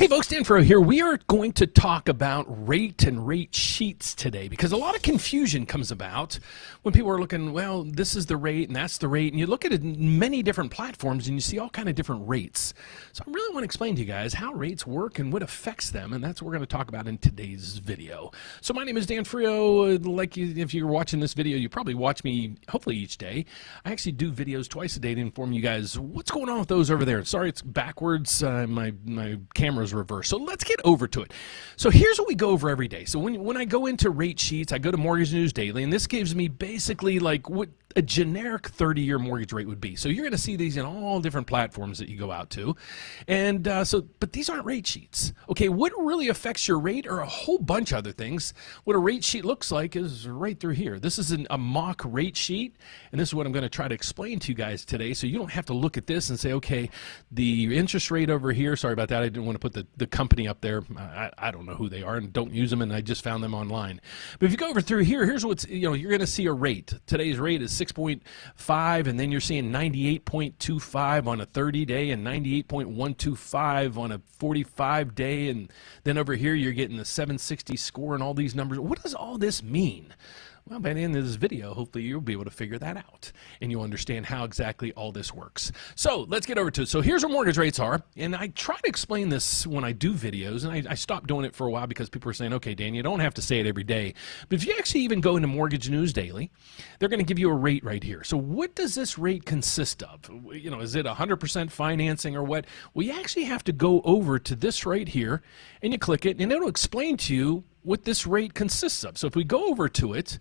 Hey folks, Dan Frio here. We are going to talk about rate and rate sheets today because a lot of confusion comes about when people are looking, well, this is the rate and that's the rate, and you look at it in many different platforms and you see all kind of different rates. So I really want to explain to you guys how rates work and what affects them, and that's what we're going to talk about in today's video. So my name is Dan Frio. If you're watching this video, you probably watch me hopefully each day. I actually do videos twice a day to inform you guys what's going on with those over there. Sorry, it's backwards. My camera's reversed. So let's get over to it. So here's what we go over every day. So when I go into rate sheets, I go to Mortgage News Daily, and this gives me basically like what a generic 30-year mortgage rate would be. So you're going to see these in all different platforms that you go out to. And but these aren't rate sheets. Okay, what really affects your rate are a whole bunch of other things. What a rate sheet looks like is right through here. This is a mock rate sheet, and this is what I'm going to try to explain to you guys today, so you don't have to look at this and say, okay, the interest rate over here, sorry about that, I didn't want to put the company up there. I don't know who they are and don't use them, and I just found them online. But if you go over through here, here's what's, you're going to see a rate. Today's rate is 6.5, and then you're seeing 98.25 on a 30-day and 98.125 on a 45-day, and then over here you're getting the 760 score and all these numbers. What does all this mean? Well, by the end of this video, hopefully you'll be able to figure that out and you'll understand how exactly all this works. So let's get over to it. So here's what mortgage rates are, and I try to explain this when I do videos, and I stopped doing it for a while because people are saying, okay, Dan, you don't have to say it every day. But if you actually even go into Mortgage News Daily, they're going to give you a rate right here. So what does this rate consist of? Is it 100% financing or what? Well, you actually have to go over to this right here, and you click it, and it'll explain to you what this rate consists of. So if we go over to it,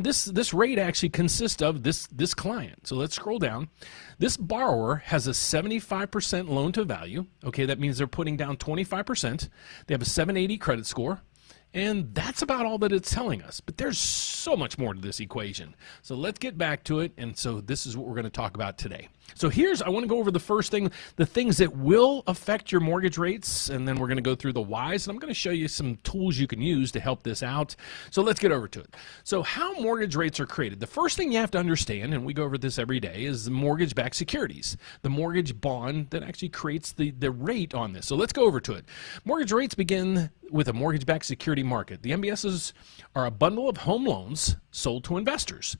this rate actually consists of this client. So let's scroll down. This borrower has a 75% loan to value. Okay, that means they're putting down 25%. They have a 780 credit score. And that's about all that it's telling us. But there's so much more to this equation. So let's get back to it. And so this is what we're going to talk about today. So I want to go over the first thing, the things that will affect your mortgage rates. And then we're going to go through the whys. And I'm going to show you some tools you can use to help this out. So let's get over to it. So how mortgage rates are created. The first thing you have to understand, and we go over this every day, is the mortgage-backed securities. The mortgage bond that actually creates the rate on this. So let's go over to it. Mortgage rates begin with a mortgage-backed security market. The MBSs are a bundle of home loans sold to investors.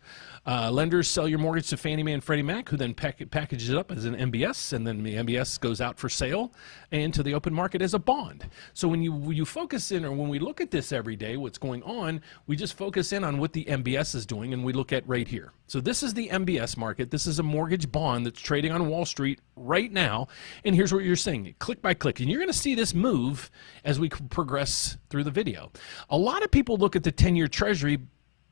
Lenders sell your mortgage to Fannie Mae and Freddie Mac, who then packages it up as an MBS, and then the MBS goes out for sale and to the open market as a bond. So when you focus in, or when we look at this every day, what's going on, we just focus in on what the MBS is doing, and we look at right here. So this is the MBS market. This is a mortgage bond that's trading on Wall Street right now, and here's what you're seeing, click by click, and you're going to see this move as we progress through the video. A lot of people look at the 10-year Treasury,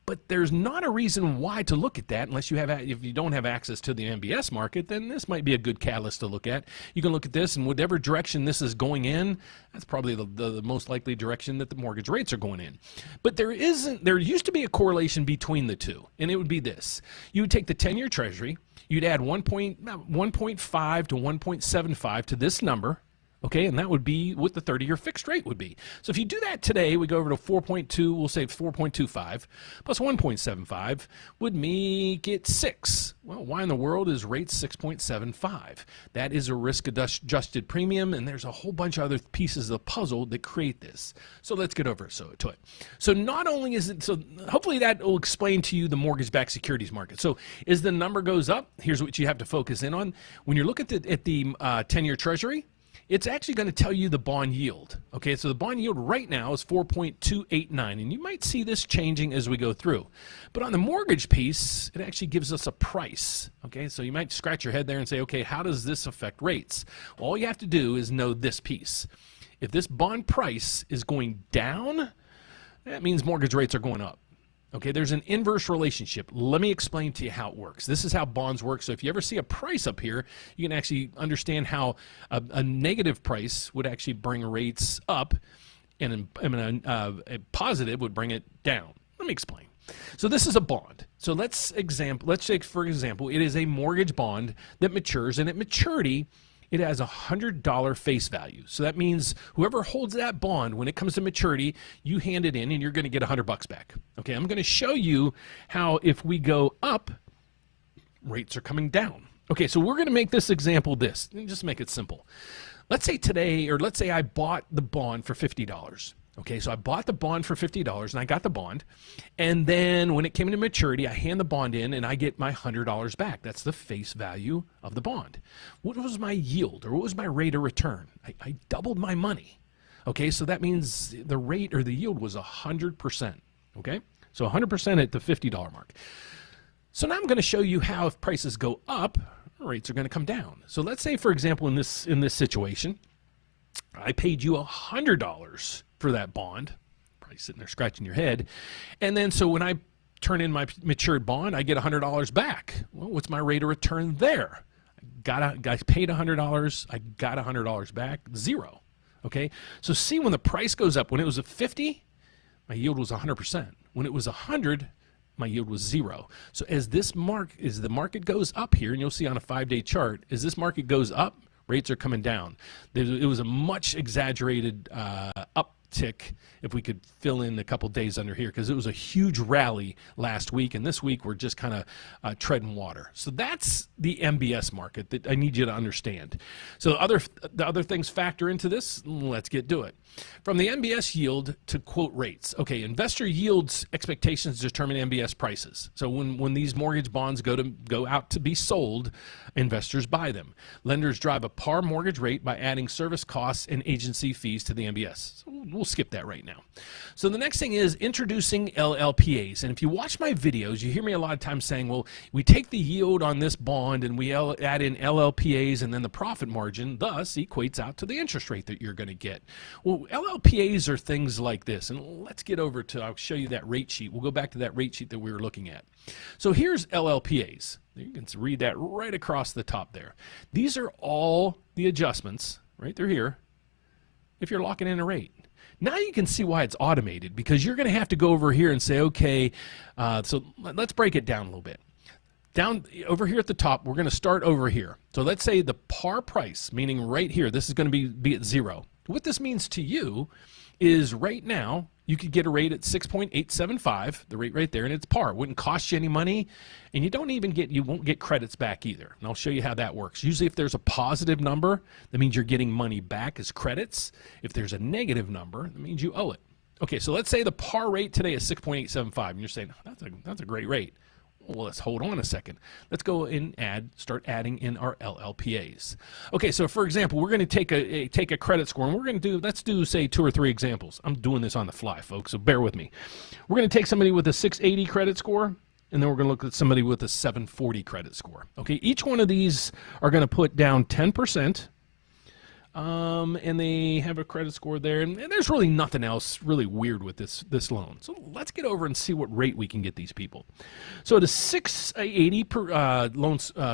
but there's not a reason why to look at that unless if you don't have access to the MBS market. Then this might be a good catalyst to look at. You can look at this, and whatever direction this is going in, that's probably the most likely direction that the mortgage rates are going in. But there used to be a correlation between the two, and it would be this. You would take the 10-year Treasury, you'd add 1.5 to 1.75 to this number, okay, and that would be what the 30-year fixed rate would be. So if you do that today, we go over to 4.2, we'll say 4.25 plus 1.75 would make it 6. Well, why in the world is rate 6.75? That is a risk-adjusted premium, and there's a whole bunch of other pieces of the puzzle that create this. So let's get over to it. So not only is it, so hopefully that will explain to you the mortgage-backed securities market. So as the number goes up, here's what you have to focus in on. When you look at the 10-year Treasury, it's actually going to tell you the bond yield. Okay, so the bond yield right now is 4.289, and you might see this changing as we go through. But on the mortgage piece, it actually gives us a price. Okay, so you might scratch your head there and say, okay, how does this affect rates? Well, all you have to do is know this piece. If this bond price is going down, that means mortgage rates are going up. Okay, there's an inverse relationship. Let me explain to you how it works. This is how bonds work. So if you ever see a price up here, you can actually understand how a negative price would actually bring rates up, and a positive would bring it down. Let me explain. So this is a bond. So let's take, for example, it is a mortgage bond that matures, and at maturity, it has a $100 face value. So that means whoever holds that bond, when it comes to maturity, you hand it in and you're going to get $100 back. Okay, I'm going to show you how if we go up, rates are coming down. Okay, so we're going to make this example and just make it simple. let's say today, or let's say I bought the bond for $50. Okay, so I bought the bond for $50 and I got the bond. And then when it came into maturity, I hand the bond in and I get my $100 back. That's the face value of the bond. What was my yield, or what was my rate of return? I doubled my money. Okay, so that means the rate or the yield was 100%. Okay, so 100% at the $50 mark. So now I'm going to show you how, if prices go up, rates are going to come down. So let's say, for example, in this situation, I paid you $100 for that bond. Probably sitting there scratching your head. And then so when I turn in my matured bond, I get $100 back. Well, what's my rate of return there? I paid $100. I got $100 back. Zero. Okay. So see, when the price goes up, when it was at 50, my yield was 100%. When it was 100, my yield was zero. So as the market goes up here, and you'll see on a 5-day chart, as this market goes up, rates are coming down. It was a much exaggerated uptick, if we could fill in a couple days under here, because it was a huge rally last week, and this week we're just kind of treading water. So that's the MBS market that I need you to understand. So the other things factor into this. Let's get to it. From the MBS yield to quote rates. Okay, investor yields expectations determine MBS prices. So when these mortgage bonds go out to be sold, investors buy them. Lenders drive a par mortgage rate by adding service costs and agency fees to the MBS. So we'll skip that right now. So the next thing is introducing LLPAs. And if you watch my videos, you hear me a lot of times saying, well, we take the yield on this bond and we add in LLPAs, and then the profit margin thus equates out to the interest rate that you're going to get. Well, LLPAs are things like this. And let's get over to, I'll show you that rate sheet. We'll go back to that rate sheet that we were looking at. So here's LLPAs. You can read that right across the top there. These are all the adjustments right through here if you're locking in a rate. Now you can see why it's automated, because you're going to have to go over here and say, okay, so let's break it down a little bit. Down over here at the top, we're going to start over here. So let's say the par price, meaning right here, this is going to be at zero. What this means to you is right now you could get a rate at 6.875, the rate right there, and it's par. It wouldn't cost you any money, and you won't get credits back either. And I'll show you how that works. Usually if there's a positive number, that means you're getting money back as credits. If there's a negative number, that means you owe it. Okay, so let's say the par rate today is 6.875, and you're saying, that's a great rate. Well, let's hold on a second. Let's go and start adding in our LLPAs. Okay, so for example, we're going to take a credit score, and let's do say 2 or 3 examples. I'm doing this on the fly, folks, so bear with me. We're going to take somebody with a 680 credit score, and then we're going to look at somebody with a 740 credit score. Okay, each one of these are going to put down 10%. And they have a credit score there, and there's really nothing else really weird with this loan. So let's get over and see what rate we can get these people. So at a 680 per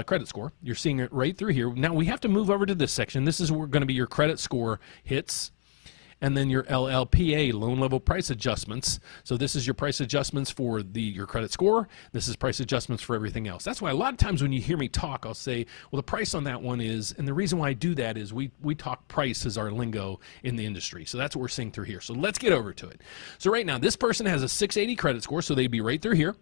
credit score, you're seeing it right through here. Now we have to move over to this section. This is going to be your credit score hits, and then your LLPA, loan level price adjustments. So this is your price adjustments for your credit score. This is price adjustments for everything else. That's why a lot of times when you hear me talk, I'll say, well, the price on that one is, and the reason why I do that is we talk price as our lingo in the industry. So that's what we're seeing through here. So let's get over to it. So right now, this person has a 680 credit score, so they'd be right through here.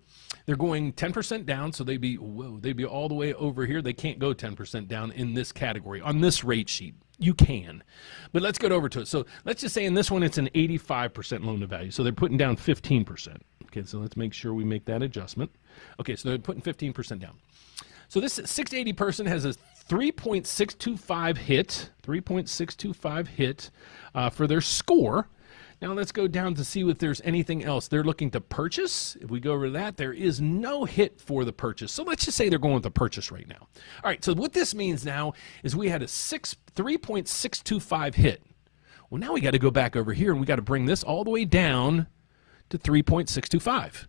They're going 10% down, so they'd be all the way over here. They can't go 10% down in this category, on this rate sheet. You can, but let's get over to it. So let's just say in this one, it's an 85% loan to value. So they're putting down 15%. Okay, so let's make sure we make that adjustment. Okay, so they're putting 15% down. So this 680 person has a 3.625 hit for their score. Now let's go down to see if there's anything else they're looking to purchase. If we go over to that, there is no hit for the purchase. So let's just say they're going with the purchase right now. All right, so what this means now is we had a 3.625 hit. Well, now we got to go back over here and we got to bring this all the way down to 3.625.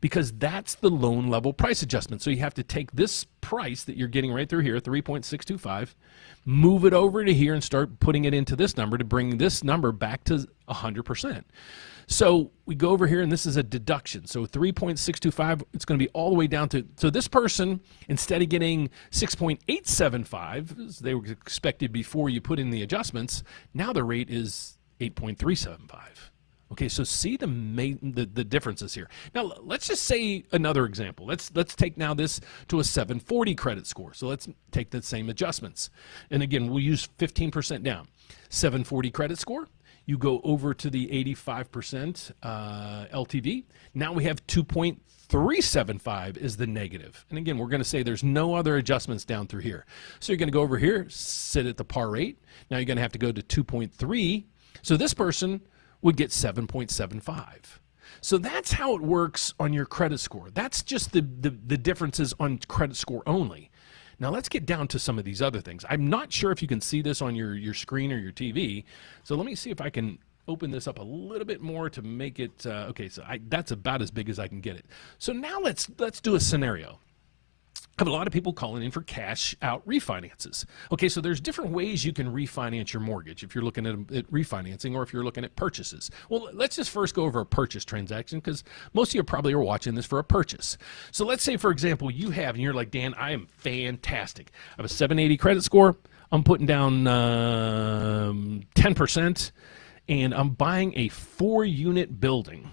Because that's the loan level price adjustment. So you have to take this price that you're getting right through here, 3.625, move it over to here and start putting it into this number to bring this number back to 100%. So we go over here, and this is a deduction. So 3.625, it's going to be all the way down to, so this person, instead of getting 6.875, as they were expected before you put in the adjustments, now the rate is 8.375. Okay, so see the differences here. Now let's just say another example. Let's take now this to a 740 credit score. So let's take the same adjustments. And again, we'll use 15% down. 740 credit score. You go over to the 85% LTV. Now we have 2.375 is the negative. And again, we're going to say there's no other adjustments down through here. So you're going to go over here, sit at the par rate. Now you're going to have to go to 2.3. So this person would get 7.75. So that's how it works on your credit score. That's just the differences on credit score only. Now let's get down to some of these other things. I'm not sure if you can see this on your screen or your TV. So let me see if I can open this up a little bit more to make it, okay, so that's about as big as I can get it. So now let's do a scenario. I have a lot of people calling in for cash out refinances. Okay, so there's different ways you can refinance your mortgage if you're looking at refinancing or if you're looking at purchases. Well, let's just first go over a purchase transaction because most of you probably are watching this for a purchase. So let's say, for example, you have, and you're like, Dan, I am fantastic. I have a 780 credit score. I'm putting down 10%, and I'm buying a 4-unit building.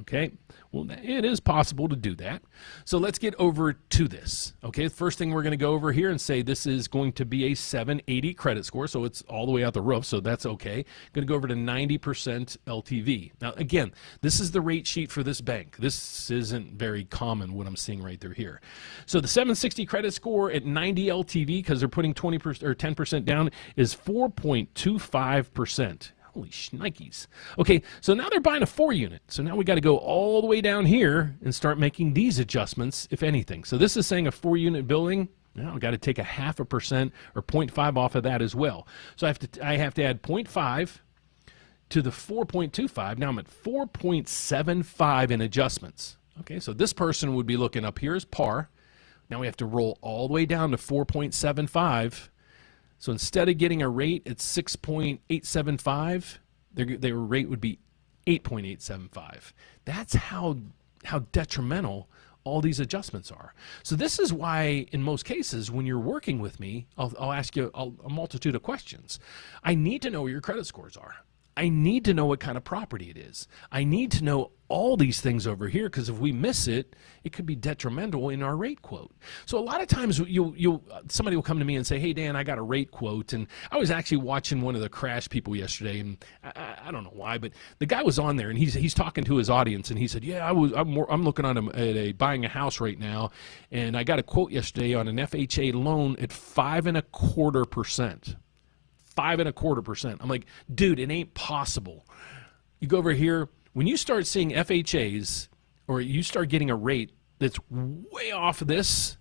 Okay. Well, it is possible to do that. So let's get over to this. Okay, the first thing we're going to go over here and say this is going to be a 780 credit score, so it's all the way out the roof, so that's okay. Going to go over to 90% LTV. Now, again, this is the rate sheet for this bank. This isn't very common what I'm seeing right through here. So the 760 credit score at 90 LTV, because they're putting 20% or 10% down, is 4.25%. Holy shnikes. Okay, so now they're buying a 4-unit. So now we got to go all the way down here and start making these adjustments, if anything. So this is saying a 4-unit building. Now I've got to take a 0.5% or 0.5 off of that as well. So I have to add 0.5 to the 4.25. Now I'm at 4.75 in adjustments. Okay, so this person would be looking up here as par. Now we have to roll all the way down to 4.75. So instead of getting a rate at 6.875, their rate would be 8.875. That's how detrimental all these adjustments are. So this is why, in most cases, when you're working with me, I'll ask you a multitude of questions. I need to know what your credit scores are. I need to know what kind of property it is. I need to know all these things over here, because if we miss it, it could be detrimental in our rate quote. So a lot of times somebody will come to me and say, hey, Dan, I got a rate quote. And I was actually watching one of the crash people yesterday, and I don't know why, but the guy was on there, and he's talking to his audience, and he said, yeah, I'm looking at buying a house right now, and I got a quote yesterday on an FHA loan at 5.25%. 5.25%. I'm like, dude, it ain't possible. You go over here, when you start seeing FHAs or you start getting a rate that's way off of this,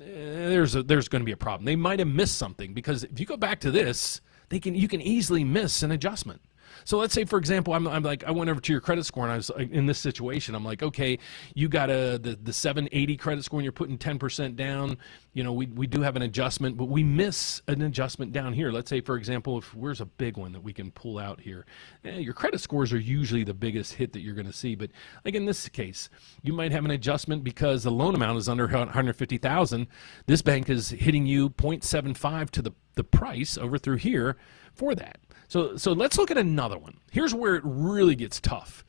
there's going to be a problem. They might have missed something, because if you go back to this, you can easily miss an adjustment. So let's say, for example, I'm like, I went over to your credit score, and I was in this situation. I'm like, okay, you got the 780 credit score, and you're putting 10% down. You know, we do have an adjustment, but we miss an adjustment down here. Let's say, for example, where's a big one that we can pull out here? Your credit scores are usually the biggest hit that you're going to see. But like in this case, you might have an adjustment because the loan amount is under $150,000. This bank is hitting you 0.75 to the price over through here for that. So let's look at another one. Here's where it really gets tough.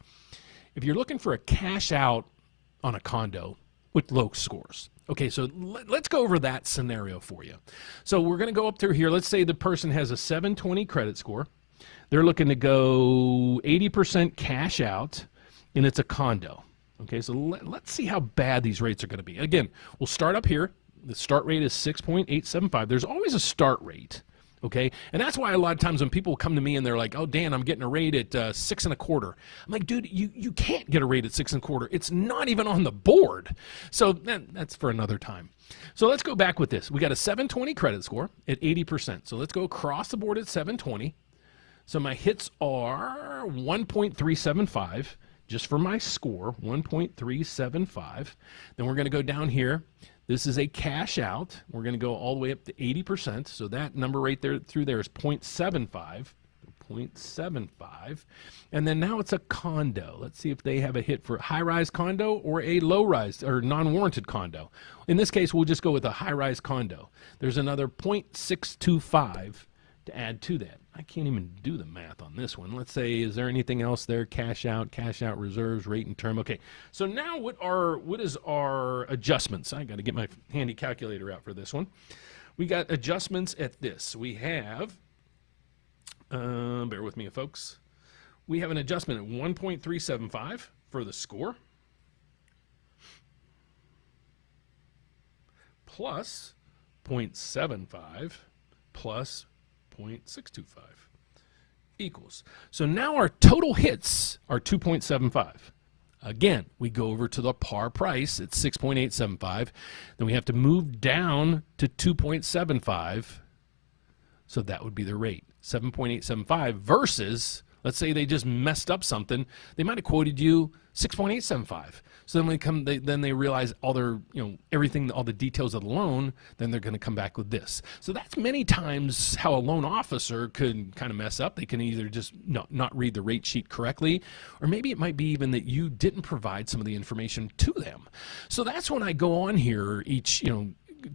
If you're looking for a cash out on a condo with low scores. Okay, so let's go over that scenario for you. So we're going to go up through here. Let's say the person has a 720 credit score. They're looking to go 80% cash out, and it's a condo. Okay, so let's see how bad these rates are going to be. Again, we'll start up here. The start rate is 6.875. There's always a start rate. Okay, and that's why a lot of times when people come to me and they're like, oh, Dan, I'm getting a rate at 6.25. I'm like, dude, you can't get a rate at 6.25. It's not even on the board. So that's for another time. So let's go back with this. We got a 720 credit score at 80%. So let's go across the board at 720. So my hits are 1.375 just for my score, 1.375. Then we're going to go down here. This is a cash out. We're going to go all the way up to 80%. So that number right there through there is 0.75. 0.75. And then now it's a condo. Let's see if they have a hit for high-rise condo or a low-rise or non-warranted condo. In this case, we'll just go with a high-rise condo. There's another 0.625 to add to that. I can't even do the math on this one. Let's say, is there anything else there? Cash out reserves, rate and term. Okay, so now what is our adjustments? I got to get my handy calculator out for this one. We got adjustments at this. We have, bear with me, folks. We have an adjustment at 1.375 for the score, plus 0.75 plus 0.625 equals. So now our total hits are 2.75. Again, we go over to the par price at 6.875. Then we have to move down to 2.75. So that would be the rate, 7.875 versus, let's say they just messed up something. They might have quoted you 6.875. So then they realize all their, everything, all the details of the loan, then they're going to come back with this. So that's many times how a loan officer could kind of mess up. They can either just not read the rate sheet correctly, or maybe it might be even that you didn't provide some of the information to them. So that's when I go on here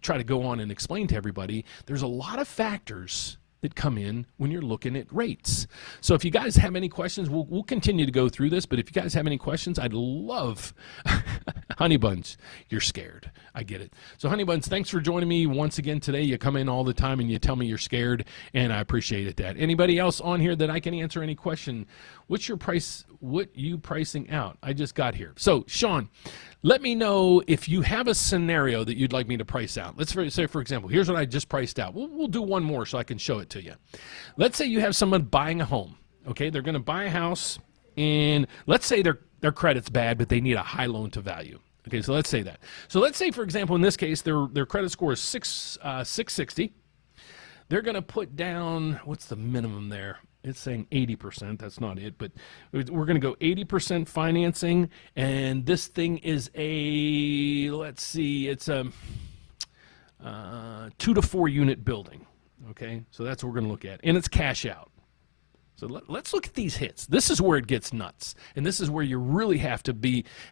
try to go on and explain to everybody, there's a lot of factors that come in when you're looking at rates. So if you guys have any questions, we'll continue to go through this, but if you guys have any questions, I'd love Honey Buns, you're scared. I get it. So Honey Buns, thanks for joining me once again today. You come in all the time and you tell me you're scared, and I appreciate it. That. Anybody else on here that I can answer any question? What's your price? What you pricing out? I just got here. So Sean, let me know if you have a scenario that you'd like me to price out. Let's say, for example, here's what I just priced out. We'll do one more so I can show it to you. Let's say you have someone buying a home. Okay, they're going to buy a house, and let's say their credit's bad, but they need a high loan to value. Okay, so let's say that. So let's say, for example, in this case, their credit score is 660. They're going to put down, what's the minimum there? It's saying 80%. That's not it, but we're going to go 80% financing, and this thing is it's a 2 to 4 unit building. Okay, so that's what we're going to look at, and it's cash out. So let's look at these hits. This is where it gets nuts, and this is where you really have to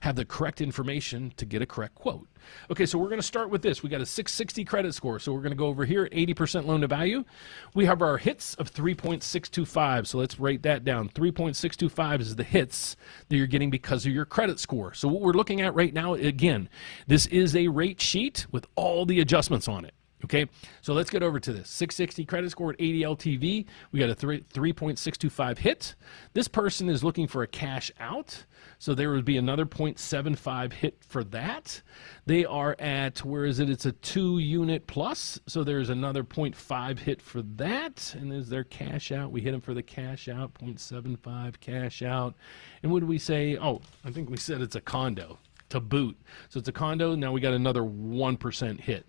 have the correct information to get a correct quote. Okay, so we're going to start with this. We got a 660 credit score, so we're going to go over here, 80% loan to value. We have our hits of 3.625, so let's write that down. 3.625 is the hits that you're getting because of your credit score. So what we're looking at right now, again, this is a rate sheet with all the adjustments on it. Okay, so let's get over to this. 660 credit score at 80 LTV. We got a 3.625 hit. This person is looking for a cash out, so there would be another 0.75 hit for that. They are at, where is it? It's a 2 unit plus, so there's another 0.5 hit for that. And is there cash out? We hit them for the cash out, 0.75 cash out. And what did we say? Oh, I think we said it's a condo to boot. So it's a condo. Now we got another 1% hit.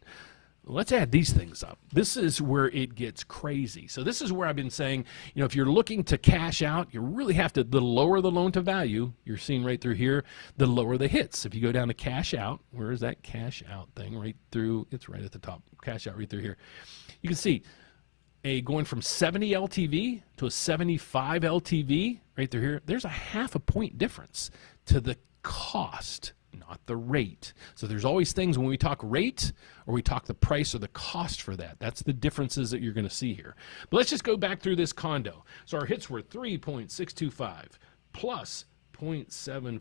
Let's add these things up. This is where it gets crazy. So this is where I've been saying, if you're looking to cash out, you really have to, the lower the loan to value, you're seeing right through here, the lower the hits. If you go down to cash out, where is that cash out thing? Right through, it's right at the top, cash out right through here. You can see going from 70 LTV to a 75 LTV right through here. There's a 0.5 point difference to the cost, not the rate. So there's always things when we talk rate or we talk the price or the cost for that. That's the differences that you're going to see here. But let's just go back through this condo. So our hits were 3.625 plus 0.75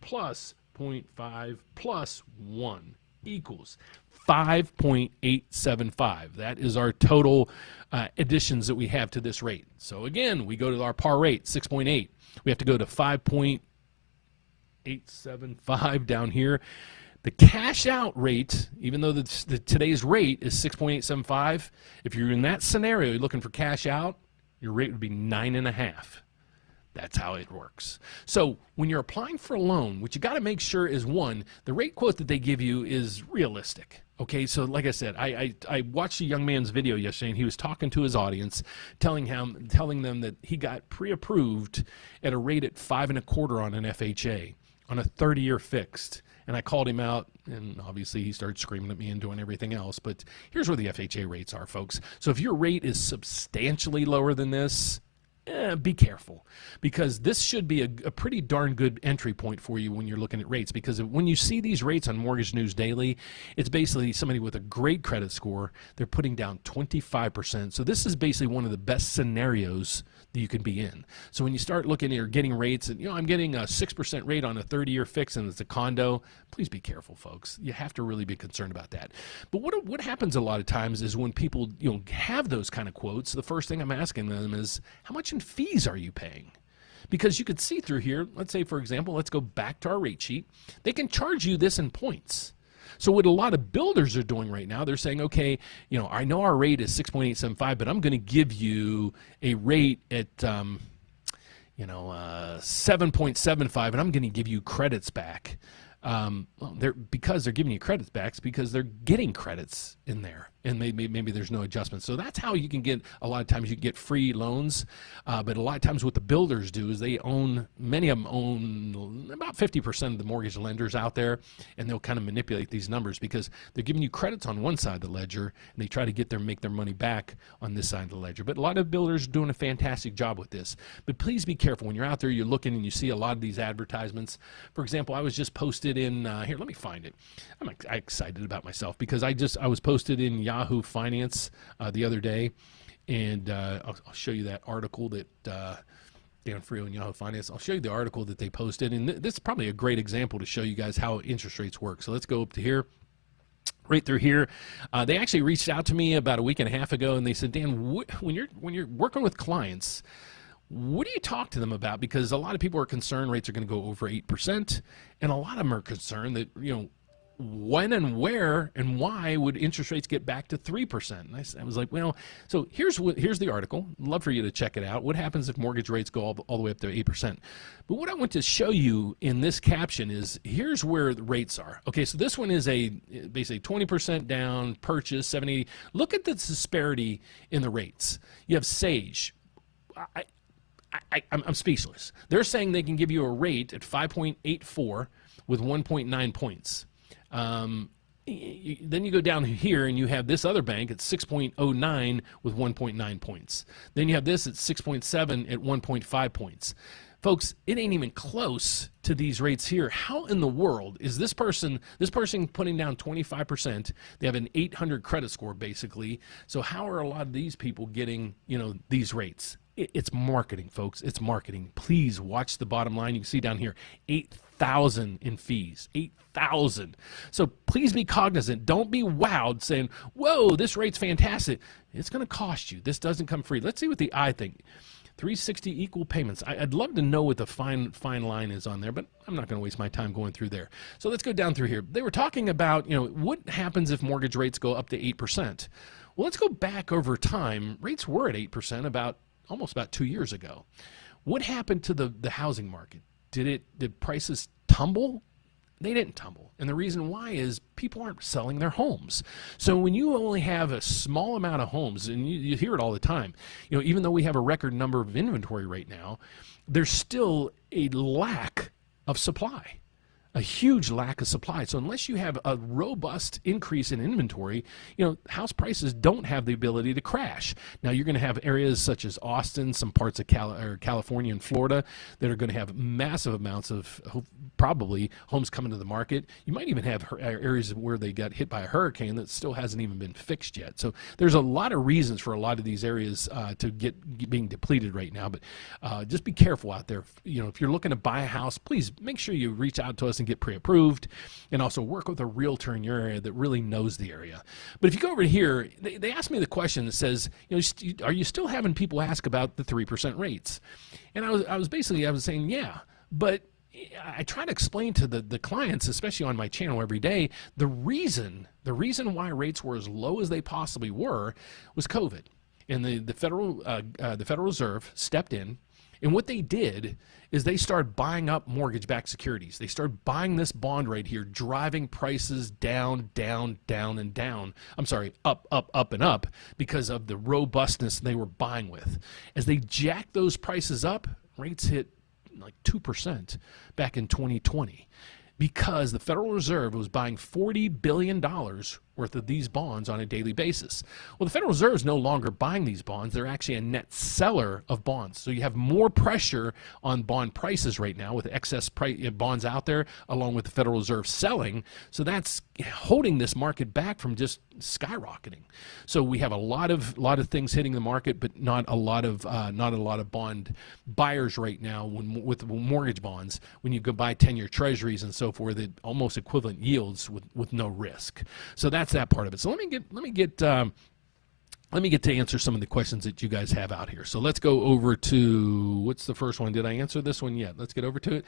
plus 0.5 plus 1 equals 5.875. That is our total additions that we have to this rate. So again, we go to our par rate, 6.8. We have to go to 5.875 down here. The cash out rate, even though today's rate is 6.875, if you're in that scenario, you're looking for cash out, your rate would be 9.5. That's how it works. So when you're applying for a loan, what you got to make sure is, one, the rate quote that they give you is realistic. Okay, so like I said, I watched a young man's video yesterday, and he was talking to his audience, telling them that he got pre-approved at a rate at 5.25 on an FHA on a 30-year fixed. And I called him out, and obviously he started screaming at me and doing everything else. But here's where the FHA rates are, folks. So if your rate is substantially lower than this, be careful, because this should be a pretty darn good entry point for you when you're looking at rates, because when you see these rates on Mortgage News Daily, it's basically somebody with a great credit score. They're putting down 25%. So this is basically one of the best scenarios that you can be in. So when you start looking at or getting rates, and I'm getting a 6% rate on a 30-year fix and it's a condo, please be careful, folks. You have to really be concerned about that. But what happens a lot of times is when people have those kind of quotes, the first thing I'm asking them is, how much in fees are you paying? Because you could see through here, let's say, for example, let's go back to our rate sheet. They can charge you this in points. So what a lot of builders are doing right now, they're saying, okay, I know our rate is 6.875, but I'm going to give you a rate at 7.75, and I'm going to give you credits back. Because they're giving you credits back, because they're getting credits in there, and maybe there's no adjustment. So that's how you can get, a lot of times you can get free loans, but a lot of times what the builders do is many of them own about 50% of the mortgage lenders out there, and they'll kind of manipulate these numbers because they're giving you credits on one side of the ledger, and they try to make their money back on this side of the ledger. But a lot of builders are doing a fantastic job with this. But please be careful when you're out there, you're looking and you see a lot of these advertisements. For example, I was just posted in, here, let me find it. I'm excited about myself because I was posted in Yahoo Finance the other day, and I'll show you that article that Dan Frio and Yahoo Finance. I'll show you the article that they posted, and this is probably a great example to show you guys how interest rates work. So let's go up to here. Right through here, they actually reached out to me about a week and a half ago, and they said, Dan, when you're working with clients, what do you talk to them about? Because a lot of people are concerned rates are going to go over 8%, and a lot of them are concerned that when and where and why would interest rates get back to 3%? And I was like, well, so here's the article. I'd love for you to check it out. What happens if mortgage rates go all the way up to 8%? But what I want to show you in this caption is, here's where the rates are. Okay, so this one is basically 20% down, purchase, 70. Look at the disparity in the rates. You have Sage. I'm speechless. They're saying they can give you a rate at 5.84 with 1.9 points. Then you go down here and you have this other bank at 6.09 with 1.9 points. Then you have this at 6.7 at 1.5 points. Folks, it ain't even close to these rates here. How in the world is this person putting down 25%? They have an 800 credit score basically. So how are a lot of these people getting, these rates? It's marketing, folks. It's marketing. Please watch the bottom line. You can see down here, $8,000 in fees. $8,000. So please be cognizant. Don't be wowed saying, "Whoa, this rate's fantastic." It's going to cost you. This doesn't come free. Let's see what the I think. 360 equal payments. I'd love to know what the fine line is on there, but I'm not going to waste my time going through there. So let's go down through here. They were talking about, what happens if mortgage rates go up to 8%? Well, let's go back over time. Rates were at 8% almost about 2 years ago. What happened to the housing market? Did prices tumble? They didn't tumble. And the reason why is people aren't selling their homes. So when you only have a small amount of homes, and you hear it all the time, even though we have a record number of inventory right now, there's still a lack of supply. A huge lack of supply. So unless you have a robust increase in inventory, house prices don't have the ability to crash. Now you're going to have areas such as Austin, some parts of California and Florida that are going to have massive amounts of probably homes coming to the market. You might even have areas where they got hit by a hurricane that still hasn't even been fixed yet. So there's a lot of reasons for a lot of these areas to being depleted right now. But just be careful out there. If you're looking to buy a house, please make sure you reach out to us and get pre-approved, and also work with a realtor in your area that really knows the area. But if you go over here, they asked me the question that says, are you still having people ask about the 3% rates? And I was saying, yeah, but I try to explain to the clients, especially on my channel every day, the reason why rates were as low as they possibly were was COVID, and the Federal Reserve stepped in, and what they did is they started buying up mortgage-backed securities. They started buying this bond right here, driving prices down, down, down, and down. I'm sorry, up, up, up, and up because of the robustness they were buying with. As they jacked those prices up, rates hit like 2% back in 2020. because the Federal Reserve was buying $40 billion worth of these bonds on a daily basis. Well, the Federal Reserve is no longer buying these bonds. They're actually a net seller of bonds. So you have more pressure on bond prices right now with excess bonds out there, along with the Federal Reserve selling. So that's holding this market back from just skyrocketing. So we have a lot of things hitting the market, but not a lot of bond buyers right now with mortgage bonds. When you go buy 10-year treasuries and so forth, at almost equivalent yields with no risk. So that's that part of it. So let me get to answer some of the questions that you guys have out here. So let's go over to, what's the first one? Did I answer this one yet? Let's get over to it.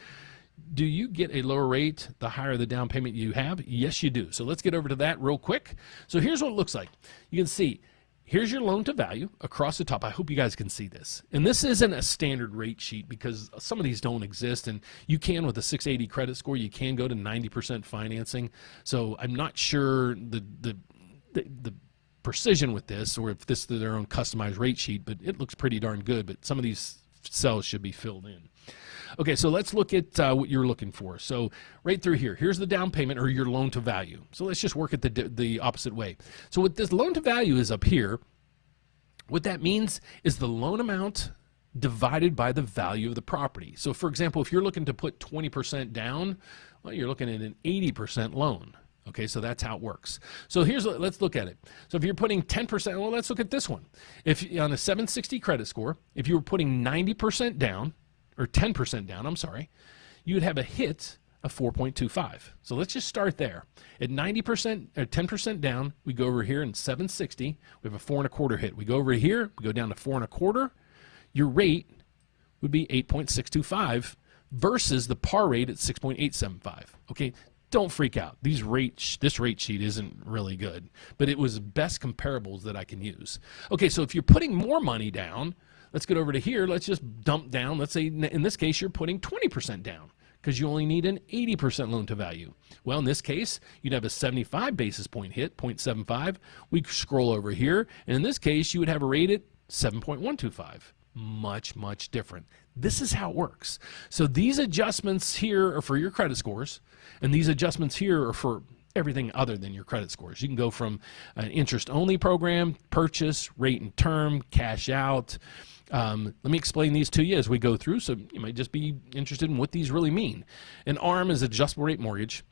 Do you get a lower rate the higher the down payment you have? Yes, you do. So let's get over to that real quick. So here's what it looks like. You can see, here's your loan to value across the top. I hope you guys can see this. And this isn't a standard rate sheet because some of these don't exist. And you can, with a 680 credit score, you can go to 90% financing. So I'm not sure the precision with this, or if this is their own customized rate sheet, but it looks pretty darn good. But some of these cells should be filled in. Okay, so let's look at what you're looking for. So right through here, here's the down payment or your loan to value. So let's just work it the opposite way. So what this loan to value is up here, what that means is the loan amount divided by the value of the property. So for example, if you're looking to put 20% down, well, you're looking at an 80% loan. Okay, so that's how it works. So let's look at it. So if you're putting 10%, well, let's look at this one. If on a 760 credit score, if you were putting 90% down, or 10% down, I'm sorry, you would have a hit of 4.25. So let's just start there. At 90% or 10% down, we go over here in 760, we have a 4.25 hit. We go over here, we go down to 4.25. Your rate would be 8.625 versus the par rate at 6.875. Okay, don't freak out. This rate sheet isn't really good, but it was best comparables that I can use. Okay, so if you're putting more money down, let's get over to here. Let's just dump down. Let's say in this case, you're putting 20% down because you only need an 80% loan to value. Well, in this case, you'd have a 75 basis point hit, 0.75. We scroll over here. And in this case, you would have a rate at 7.125. Much, much different. This is how it works. So these adjustments here are for your credit scores, and these adjustments here are for everything other than your credit scores. You can go from an interest-only program, purchase, rate and term, cash out. Let me explain these to you as we go through, so you might just be interested in what these really mean. An ARM is adjustable rate mortgage.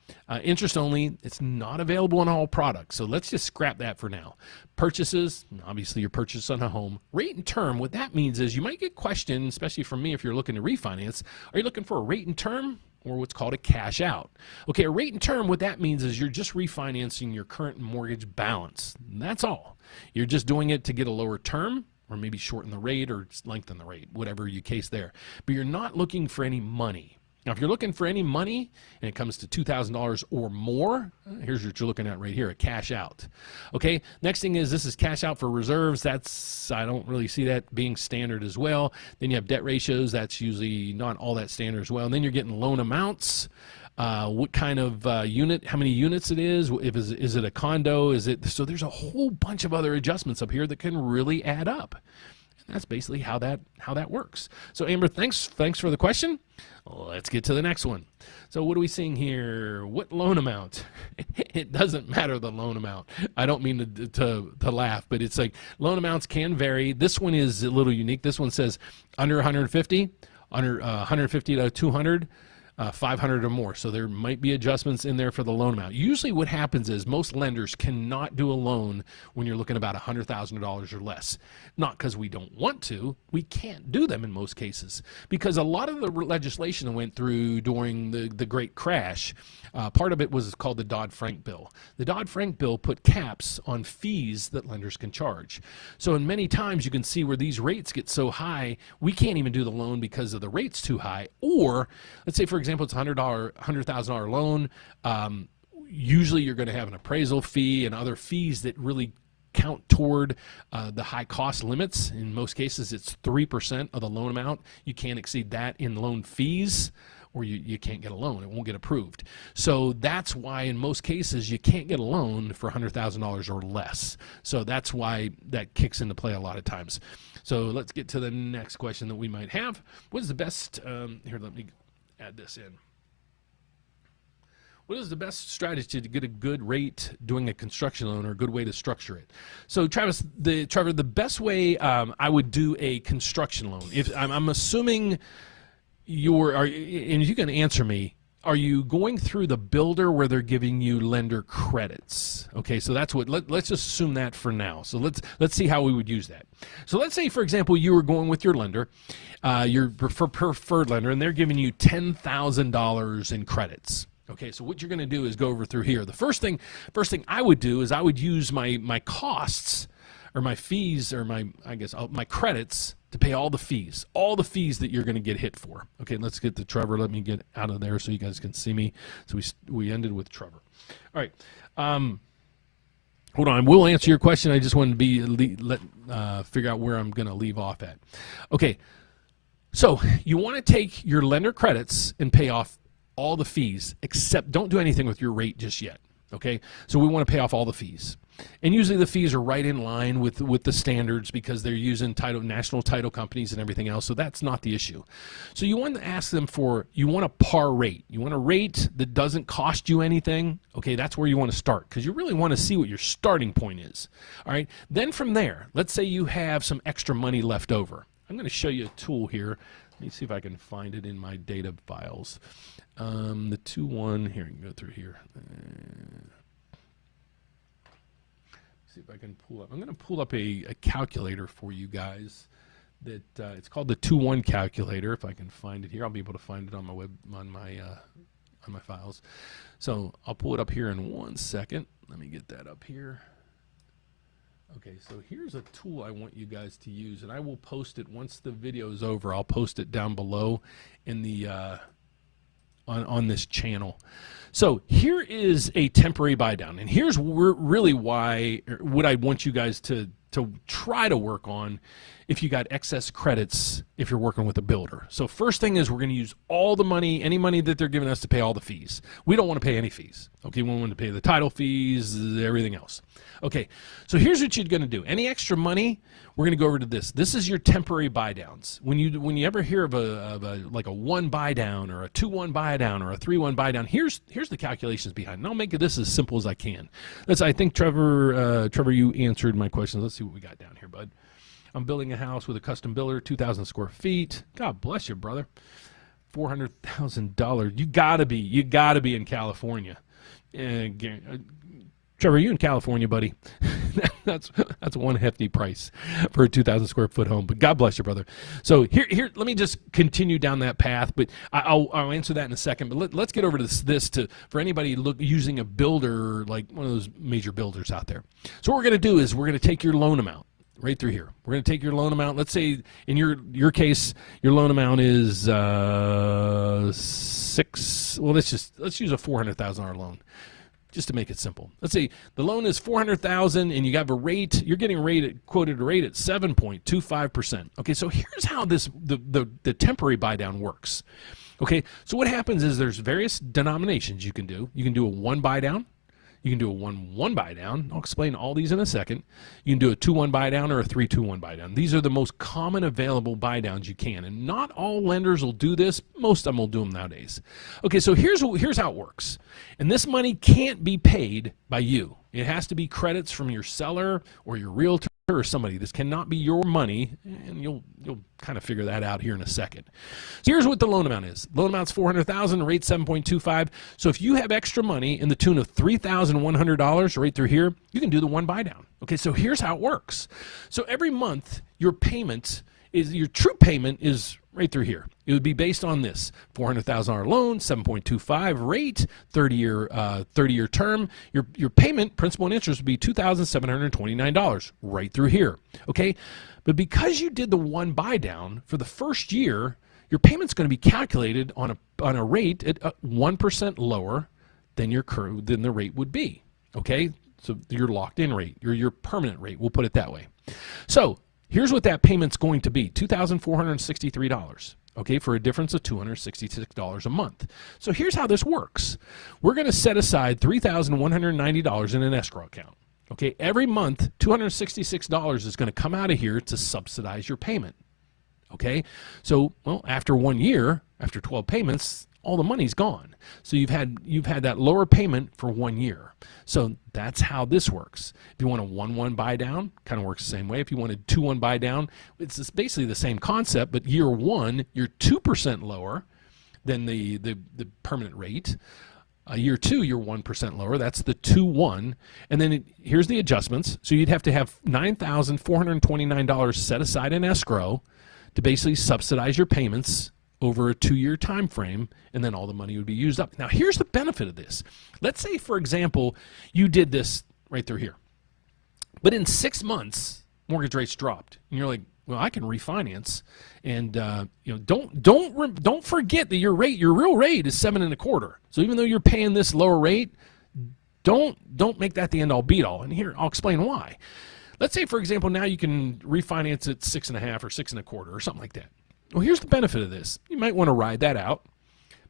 Interest only, it's not available in all products, so let's just scrap that for now. Purchases, obviously your purchase on a home. Rate and term, what that means is you might get questioned, especially from me if you're looking to refinance, are you looking for a rate and term or what's called a cash out? Okay, a rate and term, what that means is you're just refinancing your current mortgage balance. That's all. You're just doing it to get a lower term, or maybe shorten the rate or lengthen the rate, whatever your case there. But you're not looking for any money. Now, if you're looking for any money and it comes to $2,000 or more, here's what you're looking at right here, a cash out. Okay, next thing is this is cash out for reserves. I don't really see that being standard as well. Then you have debt ratios. That's usually not all that standard as well. And then you're getting loan amounts. What kind of unit, how many units it is, is it a condo, so there's a whole bunch of other adjustments up here that can really add up. And that's basically how that works. So Amber, thanks for the question. Let's get to the next one. So what are we seeing here? What loan amount? It doesn't matter the loan amount. I don't mean to laugh, but it's like loan amounts can vary. This one is a little unique. This one says under 150, under 150 to 200. 500 or more. So there might be adjustments in there for the loan amount. Usually what happens is most lenders cannot do a loan when you're looking about $100,000 or less. Not because we don't want to, we can't do them in most cases. Because a lot of the legislation that went through during the Great Crash, part of it was called the Dodd-Frank bill. The Dodd-Frank bill put caps on fees that lenders can charge. So in many times you can see where these rates get so high, we can't even do the loan because of the rates too high. Or let's say, for example, it's a $100,000 loan. Usually you're going to have an appraisal fee and other fees that really count toward the high cost limits. In most cases, it's 3% of the loan amount. You can't exceed that in loan fees, or you can't get a loan. It won't get approved. So that's why in most cases you can't get a loan for $100,000 or less. So that's why that kicks into play a lot of times. So let's get to the next question that we might have. What is the best, here, let me add this in. What is the best strategy to get a good rate doing a construction loan, or a good way to structure it? So, Trevor, the best way I would do a construction loan, if I'm assuming and you can answer me, are you going through the builder where they're giving you lender credits? Okay, so that's what, let's just assume that for now. So let's see how we would use that. So let's say, for example, you were going with your lender, your preferred lender, and they're giving you $10,000 in credits. Okay, so what you're going to do is go over through here. The first thing I would do is I would use my costs, or my fees, or my credits, to pay all the fees that you're going to get hit for. Okay, let's get to Trevor. Let me get out of there so you guys can see me. So we ended with Trevor. All right. Hold on. We'll answer your question. I just wanted to figure out where I'm going to leave off at. Okay. So you want to take your lender credits and pay off all the fees, except don't do anything with your rate just yet. Okay. So we want to pay off all the fees. And usually the fees are right in line with the standards, because they're using national title companies and everything else, so that's not the issue. So you want to ask them you want a par rate. You want a rate that doesn't cost you anything. Okay, that's where you want to start, because you really want to see what your starting point is. All right, then from there, let's say you have some extra money left over. I'm going to show you a tool here. Let me see if I can find it in my data files. The 2-1, here, you can go through here. See if I can pull up. I'm going to pull up a calculator for you guys. That it's called the 2-1 calculator. If I can find it here, I'll be able to find it on my on my files. So I'll pull it up here in 1 second. Let me get that up here. Okay, so here's a tool I want you guys to use, and I will post it once the video is over. I'll post it down below in the on this channel. So here is a temporary buy down, and here's really what I want you guys to try to work on if you got excess credits if you're working with a builder. So first thing is, we're going to use all the money, any money that they're giving us, to pay all the fees. We don't want to pay any fees. Okay, we want to pay the title fees, everything else. Okay, so here's what you're going to do. Any extra money, we're going to go over to this. This is your temporary buy downs. When you ever hear of like a 1 buy down, or a 2-1 buy down, or a 3-1 buy down, here's the calculations behind it. And I'll make this as simple as I can. I think Trevor, you answered my questions. Let's see what we got down here, bud. I'm building a house with a custom builder, 2,000 square feet. God bless you, brother. $400,000. You gotta be in California. Trevor, you in California, buddy? that's one hefty price for a 2,000 square foot home. But God bless you, brother. So here, let me just continue down that path. But I'll answer that in a second. But let's get over to this for anybody using a builder, like one of those major builders out there. So what we're going to do is we're going to take your loan amount right through here. We're going to take your loan amount. Let's say in your case, your loan amount is 6. Well, let's use a $400,000 loan, just to make it simple. Let's say the loan is $400,000, and you have a rate. You're getting quoted a rate at 7.25%. Okay, so here's how the temporary buy down works. Okay, so what happens is there's various denominations you can do. You can do a 1 buy down. You can do a 1-1 buy down. I'll explain all these in a second. You can do a 2-1 buy down, or a 3-2-1 buy down. These are the most common available buy downs you can, and not all lenders will do this. Most of them will do them nowadays. Okay, so here's how it works. And this money can't be paid by you. It has to be credits from your seller or your realtor or somebody. This cannot be your money, and you'll kind of figure that out here in a second. So here's what the loan amount is. Loan amount's $400,000, rate 7.25. So if you have extra money in the tune of $3,100 right through here, you can do the 1 buy down. Okay, so here's how it works. So every month your true payment is right through here. It would be based on this $400,000 loan, 7.25 rate, 30-year term. Your payment, principal and interest, would be $2,729 right through here. Okay, but because you did the 1 buy down for the first year, your payment's going to be calculated on a rate at 1% lower than the rate would be. Okay, so your locked in rate, your permanent rate, we'll put it that way. So here's what that payment's going to be: $2,463. Okay, for a difference of $266 a month. So here's how this works. We're going to set aside $3,190 in an escrow account. Okay, every month, $266 is going to come out of here to subsidize your payment. Okay, so, well, after 1 year, after 12 payments, all the money's gone. So you've had that lower payment for 1 year. So that's how this works. If you want a 1-1 buy down, kind of works the same way. If you want a 2-1 buy down, it's basically the same concept, but year one, you're 2% lower than the permanent rate. Year two, you're 1% lower. That's the 2-1. And then here's the adjustments. So you'd have to have $9,429 set aside in escrow to basically subsidize your payments over a 2-year time frame, and then all the money would be used up. Now, here's the benefit of this. Let's say, for example, you did this right through here, but in 6 months, mortgage rates dropped, and you're like, well, I can refinance, and don't forget that your real rate is 7.25. So even though you're paying this lower rate, don't make that the end all beat all. And here I'll explain why. Let's say, for example, now you can refinance at 6.5 or 6.25 or something like that. Well, here's the benefit of this. You might want to ride that out,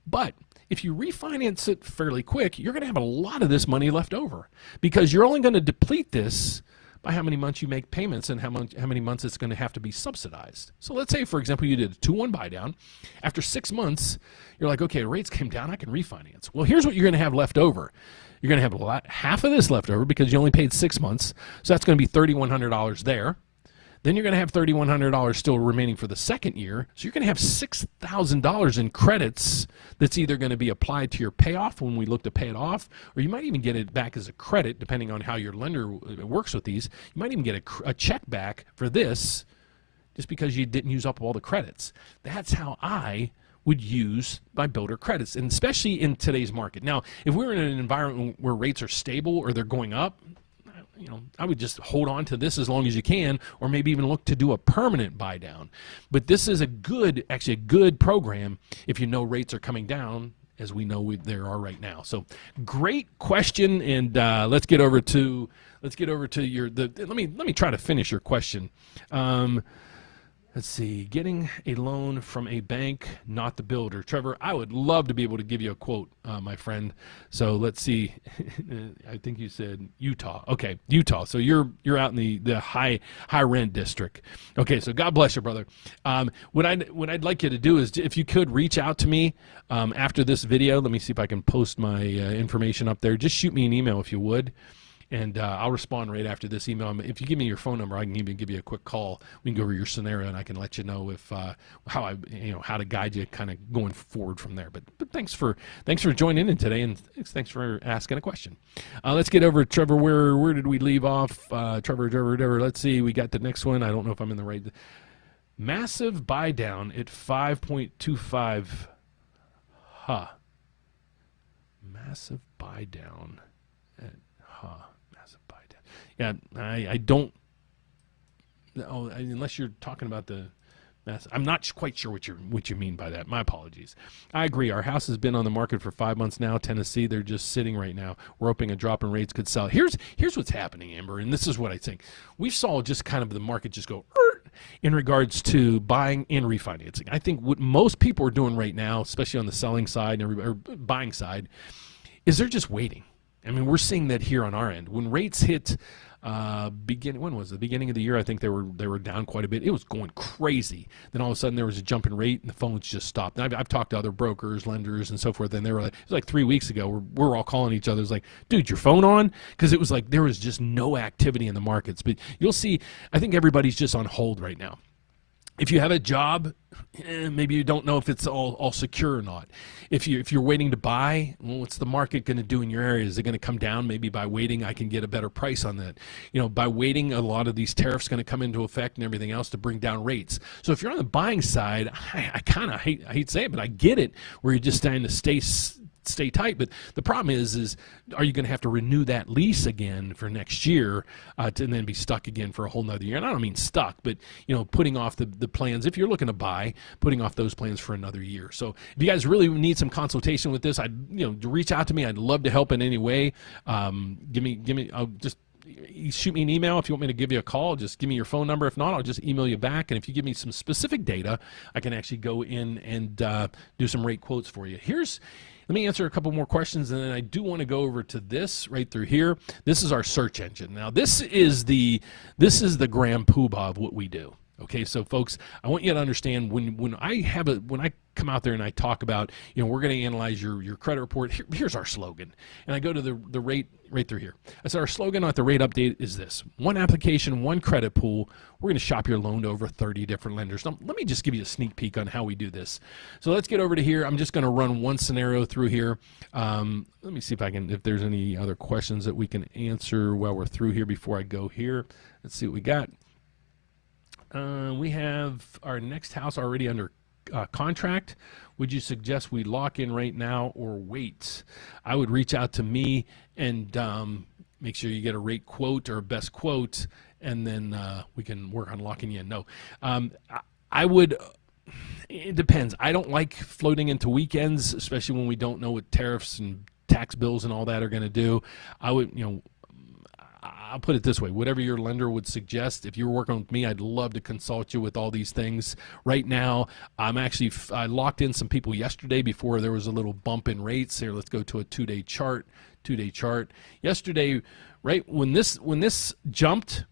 but if you refinance it fairly quick, you're going to have a lot of this money left over because you're only going to deplete this by how many months you make payments and how many months it's going to have to be subsidized. So let's say, for example, you did a 2-1 buy down. After 6 months, you're like, okay, rates came down, I can refinance. Well, here's what you're going to have left over. You're going to have half of this left over because you only paid 6 months. So that's going to be $3,100 there. Then you're going to have $3,100 still remaining for the second year. So you're going to have $6,000 in credits that's either going to be applied to your payoff when we look to pay it off, or you might even get it back as a credit depending on how your lender works with these. You might even get a check back for this just because you didn't use up all the credits. That's how I would use my builder credits, and especially in today's market. Now, if we're in an environment where rates are stable or they're going up, I would just hold on to this as long as you can, or maybe even look to do a permanent buy down. But this is actually a good program if you know rates are coming down, as we know there are right now. So great question, and let's get over to your let me try to finish your question. Let's see, getting a loan from a bank, not the builder. Trevor, I would love to be able to give you a quote, my friend. So let's see. I think you said Utah. Okay, Utah. So you're out in the high rent district. Okay, so God bless you, brother. What I'd like you to do is, if you could reach out to me after this video. Let me see if I can post my information up there. Just shoot me an email if you would. And I'll respond right after this email. If you give me your phone number, I can even give you a quick call. We can go over your scenario, and I can let you know if how to guide you kind of going forward from there. But thanks for joining in today, and thanks for asking a question. Let's get over Trevor. Where did we leave off? Trevor. Let's see. We got the next one. I don't know if I'm in the right. Massive buy down at 5.25. Massive buy down. Yeah, I don't. Unless you're talking about the mass, I'm not quite sure what you mean by that. My apologies. I agree. Our house has been on the market for 5 months now. Tennessee, they're just sitting right now. We're hoping a drop in rates could sell. Here's what's happening, Amber, and this is what I think. We saw just kind of the market just go in regards to buying and refinancing. I think what most people are doing right now, especially on the selling side or buying side, is they're just waiting. I mean, we're seeing that here on our end. When rates hit when was it? The beginning of the year, I think they were down quite a bit. It was going crazy. Then all of a sudden there was a jump in rate and the phones just stopped. And I've talked to other brokers, lenders, and so forth, and they were like, it was like 3 weeks ago, we're all calling each other. It was like, dude, your phone on? Because it was like there was just no activity in the markets. But you'll see, I think everybody's just on hold right now. If you have a job, maybe you don't know if it's all secure or not. If you're waiting to buy, well, what's the market going to do in your area? Is it going to come down? Maybe by waiting, I can get a better price on that. By waiting, a lot of these tariffs going to come into effect and everything else to bring down rates. So if you're on the buying side, I kind of hate to say it, but I get it, where you're just trying to stay tight. But the problem is are you going to have to renew that lease again for next year and then be stuck again for a whole nother year? And I don't mean stuck, but putting off the plans, if you're looking to buy, putting off those plans for another year. So if you guys really need some consultation with this, reach out to me. I'd love to help in any way. I'll just shoot me an email. If you want me to give you a call, just give me your phone number. If not, I'll just email you back. And if you give me some specific data, I can actually go in and do some rate quotes for you. Let me answer a couple more questions, and then I do want to go over to this right through here. This is our search engine. Now, this is the grand poobah of what we do. Okay, so folks, I want you to understand when I come out there and I talk about, we're going to analyze your credit report. Here's our slogan. And I go to the rate right through here. I said, our slogan at the rate update is this: one application, one credit pool. We're going to shop your loan to over 30 different lenders. Now, let me just give you a sneak peek on how we do this. So let's get over to here. I'm just going to run one scenario through here. Let me see if there's any other questions that we can answer while we're through here before I go here. Let's see what we got. We have our next house already under contract. Would you suggest we lock in right now or wait? I would reach out to me and make sure you get a rate quote or a best quote, and then we can work on locking you in. No, I would. It depends. I don't like floating into weekends, especially when we don't know what tariffs and tax bills and all that are going to do. I would, I'll put it this way: whatever your lender would suggest. If you're working with me, I'd love to consult you with all these things. Right now, I locked in some people yesterday before there was a little bump in rates. Here, let's go to a two-day chart. Yesterday, right when this jumped,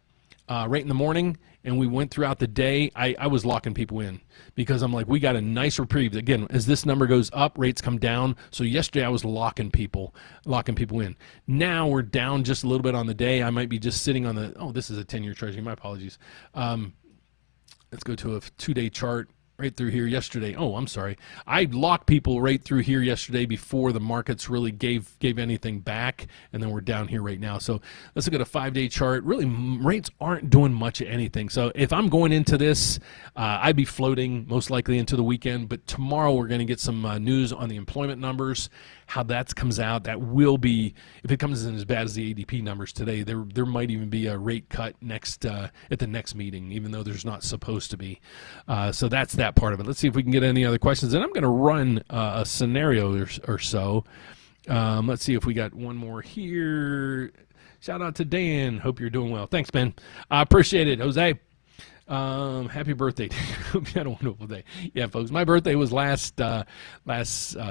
right in the morning, and we went throughout the day, I was locking people in because I'm like, we got a nice reprieve. Again, as this number goes up, rates come down. So yesterday I was locking people in. Now we're down just a little bit on the day. I might be just sitting on this is a 10-year treasury. My apologies. Let's go to a two-day chart. Right through here yesterday. Oh, I'm sorry. I locked people right through here yesterday before the markets really gave anything back, and then we're down here right now. So let's look at a 5-day chart. Really, rates aren't doing much of anything. So if I'm going into this, I'd be floating most likely into the weekend. But tomorrow we're going to get some news on the employment numbers, how that comes out. That will be, if it comes in as bad as the ADP numbers today, there might even be a rate cut next at the next meeting, even though there's not supposed to be. So that's that part of it. Let's see if we can get any other questions. And I'm going to run a scenario or so. Let's see if we got one more here. Shout out to Dan. Hope you're doing well. Thanks, Ben. I appreciate it, Jose. Happy birthday. Hope you had a wonderful day. Yeah, folks, my birthday was last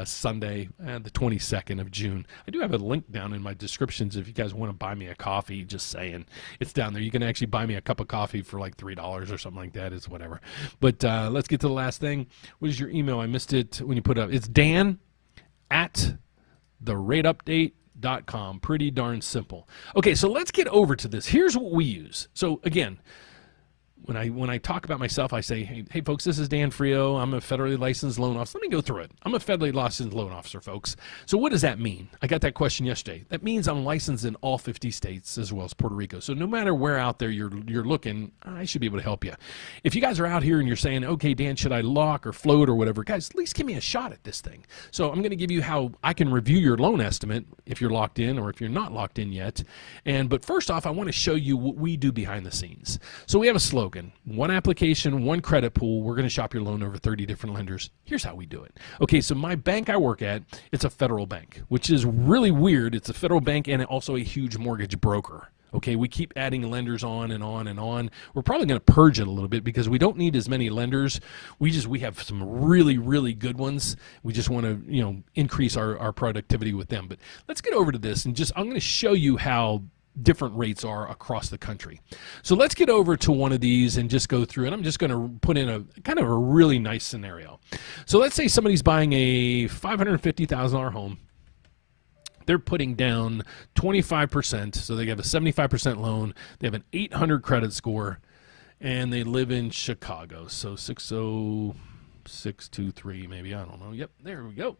Sunday, the 22nd of June. I do have a link down in my descriptions if you guys want to buy me a coffee. Just saying, it's down there. You can actually buy me a cup of coffee for like $3 or something like that. It's whatever. But let's get to the last thing. What is your email? I missed it when you put it up. It's dan@therateupdate.com. Pretty darn simple. Okay, so let's get over to this. Here's what we use. So again, when I talk about myself, I say, hey folks, this is Dan Frio. I'm a federally licensed loan officer. Let me go through it. I'm a federally licensed loan officer, folks. So what does that mean? I got that question yesterday. That means I'm licensed in all 50 states as well as Puerto Rico. So no matter where out there you're looking, I should be able to help you. If you guys are out here and you're saying, okay, Dan, should I lock or float or whatever, guys, at least give me a shot at this thing. So I'm going to give you how I can review your loan estimate if you're locked in or if you're not locked in yet. But first off, I want to show you what we do behind the scenes. So we have a slogan: one application, one credit pool. We're going to shop your loan over 30 different lenders. Here's how we do it. Okay, so my bank I work at, it's a federal bank, which is really weird. It's a federal bank and also a huge mortgage broker. Okay, we keep adding lenders on and on and on. We're probably going to purge it a little bit because we don't need as many lenders. We have some really, really good ones. We just want to, increase our productivity with them. But let's get over to this and I'm going to show you how different rates are across the country. So let's get over to one of these and just go through, and I'm just going to put in a kind of a really nice scenario. So let's say somebody's buying a $550,000 home. They're putting down 25%, so they have a 75% loan. They have an 800 credit score, and they live in Chicago. So 60623 maybe, I don't know. Yep, there we go. All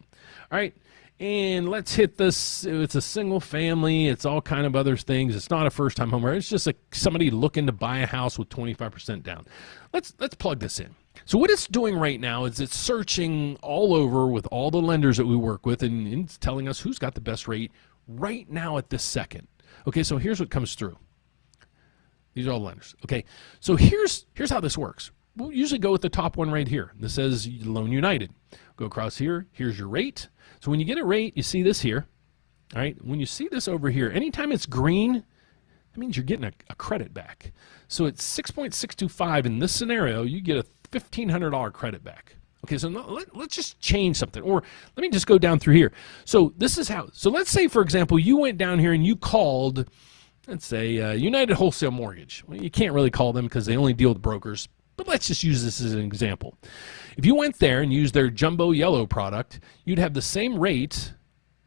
right. And let's hit this. It's a single family. It's all kind of other things. It's not a first-time homeowner. It's just somebody looking to buy a house with 25% down. Let's plug this in. So what it's doing right now is it's searching all over with all the lenders that we work with, and it's telling us who's got the best rate right now at this second. Okay, so here's what comes through. These are all lenders. Okay, so here's how this works. We'll usually go with the top one right here. This says Loan United. Go across here. Here's your rate. So when you get a rate, you see this here. All right, when you see this over here, anytime it's green, that means you're getting a credit back. So it's 6.625 in this scenario, you get a $1,500 credit back. Okay, so let's just change something. Or let me just go down through here. So this is how, so let's say, for example, you went down here and you called, let's say, United Wholesale Mortgage. Well, you can't really call them because they only deal with brokers. But let's just use this as an example. If you went there and used their jumbo yellow product, you'd have the same rate,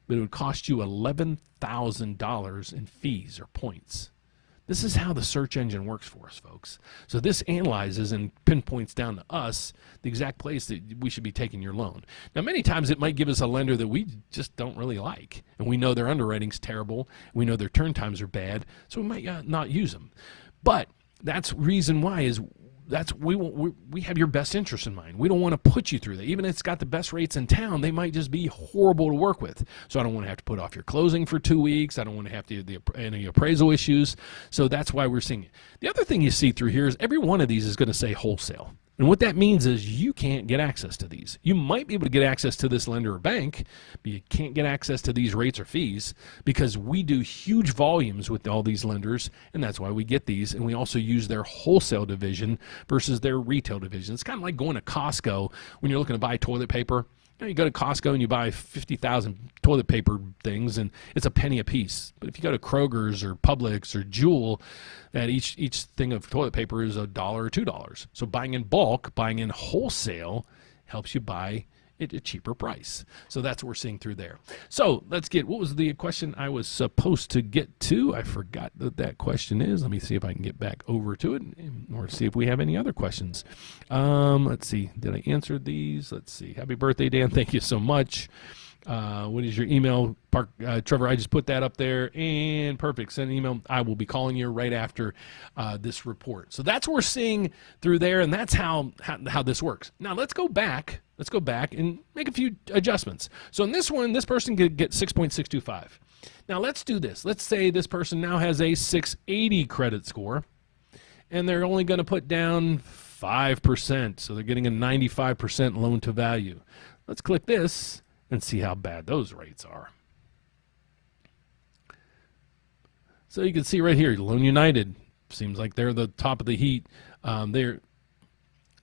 but it would cost you $11,000 in fees or points. This is how the search engine works for us, folks. So this analyzes and pinpoints down to us the exact place that we should be taking your loan. Now, many times it might give us a lender that we just don't really like, and we know their underwriting's terrible, we know their turn times are bad, so we might not use them. But that's reason why is we have your best interest in mind. We don't want to put you through that. Even if it's got the best rates in town, they might just be horrible to work with. So I don't want to have to put off your closing for 2 weeks. I don't want to have to do any appraisal issues. So that's why we're seeing it. The other thing you see through here is every one of these is going to say wholesale. And what that means is you can't get access to these. You might be able to get access to this lender or bank, but you can't get access to these rates or fees because we do huge volumes with all these lenders, and that's why we get these. And we also use their wholesale division versus their retail division. It's kind of like going to Costco when you're looking to buy toilet paper. You go to Costco and you buy 50,000 toilet paper things, and it's a penny a piece. But if you go to Kroger's or Publix or Jewel, that each thing of toilet paper is $1 or $2. So buying in bulk, buying in wholesale, helps you buy it at a cheaper price. So that's what we're seeing through there. So let's get, what was the question I was supposed to get to? I forgot that question is. Let me see if I can get back over to it or see if we have any other questions. Let's see. Did I answer these? Let's see. Happy birthday, Dan. Thank you so much. What is your email? Trevor, I just put that up there, and perfect. Send an email. I will be calling you right after this report. So that's what we're seeing through there, and that's how this works. Now let's go back. Let's go back and make a few adjustments. So in this one, this person could get 6.625. Now let's do this. Let's say this person now has a 680 credit score, and they're only going to put down 5%. So they're getting a 95% loan to value. Let's click this and see how bad those rates are. So you can see right here, Loan United seems like they're the top of the heat. They're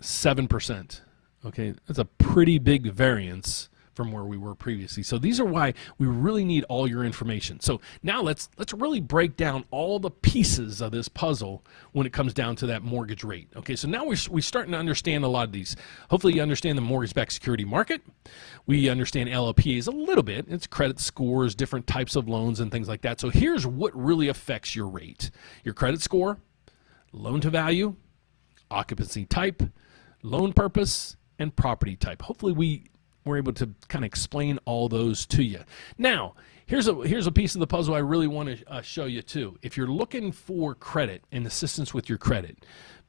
7%. Okay, that's a pretty big variance from where we were previously. So these are why we really need all your information. So now let's really break down all the pieces of this puzzle when it comes down to that mortgage rate. Okay, so now we're starting to understand a lot of these. Hopefully you understand the mortgage-backed security market. We understand LLPAs a little bit. It's credit scores, different types of loans and things like that. So here's what really affects your rate. Your credit score, loan to value, occupancy type, loan purpose, and property type. Hopefully we're able to kind of explain all those to you. Now, here's a piece of the puzzle I really want to show you too. If you're looking for credit and assistance with your credit,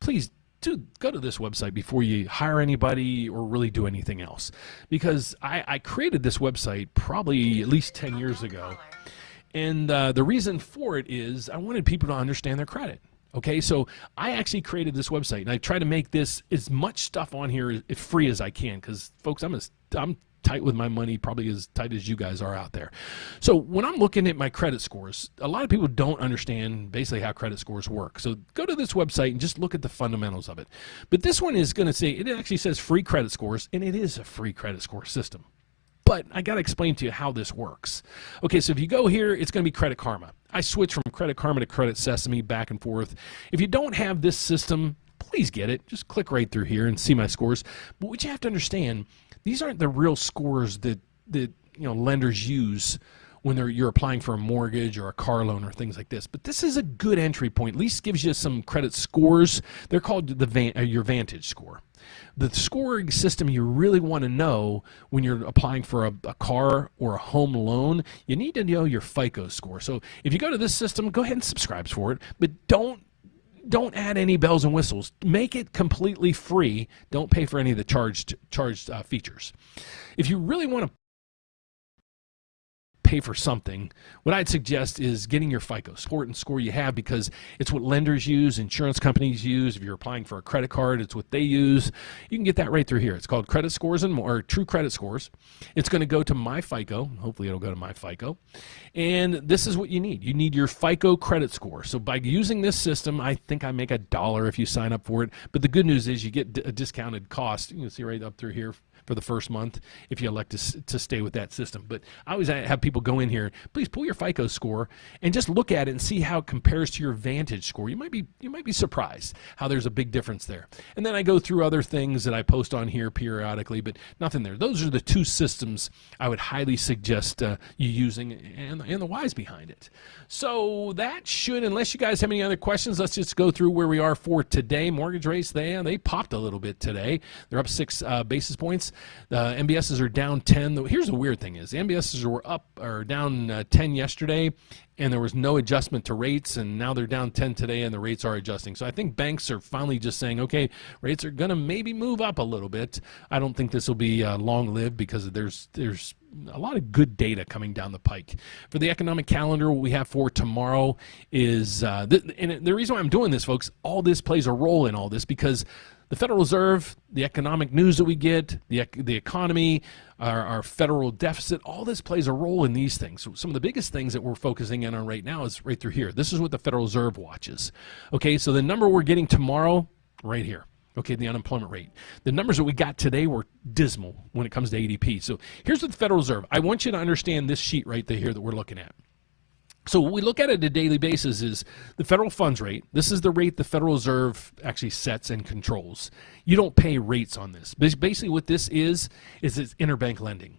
please do go to this website before you hire anybody or really do anything else. Because I created this website probably at least 10 years ago. And the reason for it is I wanted people to understand their credit. Okay, so I actually created this website, and I try to make this as much stuff on here as free as I can, because folks, I'm tight with my money, probably as tight as you guys are out there. So when I'm looking at my credit scores, a lot of people don't understand basically how credit scores work. So go to this website and just look at the fundamentals of it. But this one is going to say, it actually says free credit scores, and it is a free credit score system. But I got to explain to you how this works. Okay, so if you go here, it's going to be Credit Karma. I switch from Credit Karma to Credit Sesame, back and forth. If you don't have this system, please get it. Just click right through here and see my scores. But what you have to understand, these aren't the real scores that lenders use when you're applying for a mortgage or a car loan or things like this. But this is a good entry point. At least gives you some credit scores. They're called your Vantage score. The scoring system you really want to know when you're applying for a car or a home loan, you need to know your FICO score. So if you go to this system, go ahead and subscribe for it, but don't add any bells and whistles. Make it completely free. Don't pay for any of the charged features. If you really want to pay for something, what I'd suggest is getting your FICO important score you have, because it's what lenders use, insurance companies use. If you're applying for a credit card, it's what they use. You can get that right through here. It's called Credit Scores and More, or True Credit Scores. It's going to go to My FICO. Hopefully it'll go to My FICO. And this is what you need. You need your FICO credit score. So by using this system, I think I make $1 if you sign up for it. But the good news is you get a discounted cost. You can see right up through here for the first month if you elect to stay with that system. But I always have people go in here, please pull your FICO score and just look at it and see how it compares to your Vantage score. You might be surprised how there's a big difference there. And then I go through other things that I post on here periodically, but nothing there. Those are the two systems I would highly suggest you using, and the whys behind it. So that should, unless you guys have any other questions, let's just go through where we are for today. Mortgage rates, they popped a little bit today. They're up 6 basis points. The MBSs are down 10. Here's the weird thing is the MBSs were up or down 10 yesterday, and there was no adjustment to rates, and now they're down 10 today, and the rates are adjusting. So I think banks are finally just saying, okay, rates are going to maybe move up a little bit. I don't think this will be long-lived because there's a lot of good data coming down the pike. For the economic calendar, what we have for tomorrow is, and the reason why I'm doing this, folks, all this plays a role in all this because the Federal Reserve, the economic news that we get, the economy, our federal deficit, all this plays a role in these things. So some of the biggest things that we're focusing in on right now is right through here. This is what the Federal Reserve watches. Okay, so the number we're getting tomorrow, right here. Okay, the unemployment rate. The numbers that we got today were dismal when it comes to ADP. So here's what the Federal Reserve. I want you to understand this sheet right here that we're looking at. So what we look at a daily basis is the federal funds rate. This is the rate the Federal Reserve actually sets and controls. You don't pay rates on this. Basically what this is it's interbank lending.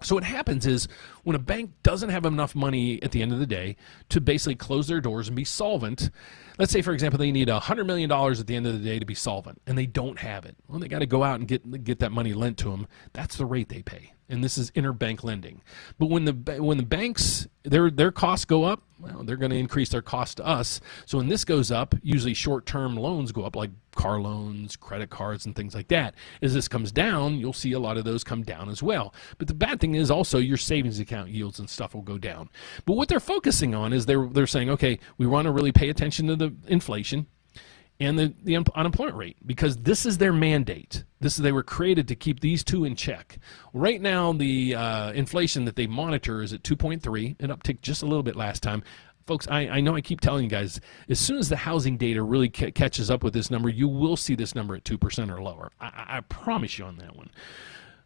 So what happens is when a bank doesn't have enough money at the end of the day to basically close their doors and be solvent, let's say, for example, they need $100 million at the end of the day to be solvent, and they don't have it. Well, they got to go out and get that money lent to them. That's the rate they pay, and this is interbank lending. But when the banks, their costs go up, well, they're going to increase their cost to us. So when this goes up, usually short-term loans go up, like car loans, credit cards, and things like that. As this comes down, you'll see a lot of those come down as well. But the bad thing is also your savings account yields and stuff will go down. But what they're focusing on is they're saying, okay, we want to really pay attention to the inflation and the unemployment rate because this is their mandate. They were created to keep these two in check. Right now, the inflation that they monitor is at 2.3. It upticked just a little bit last time. Folks, I know I keep telling you guys, as soon as the housing data really catches up with this number, you will see this number at 2% or lower. I promise you on that one.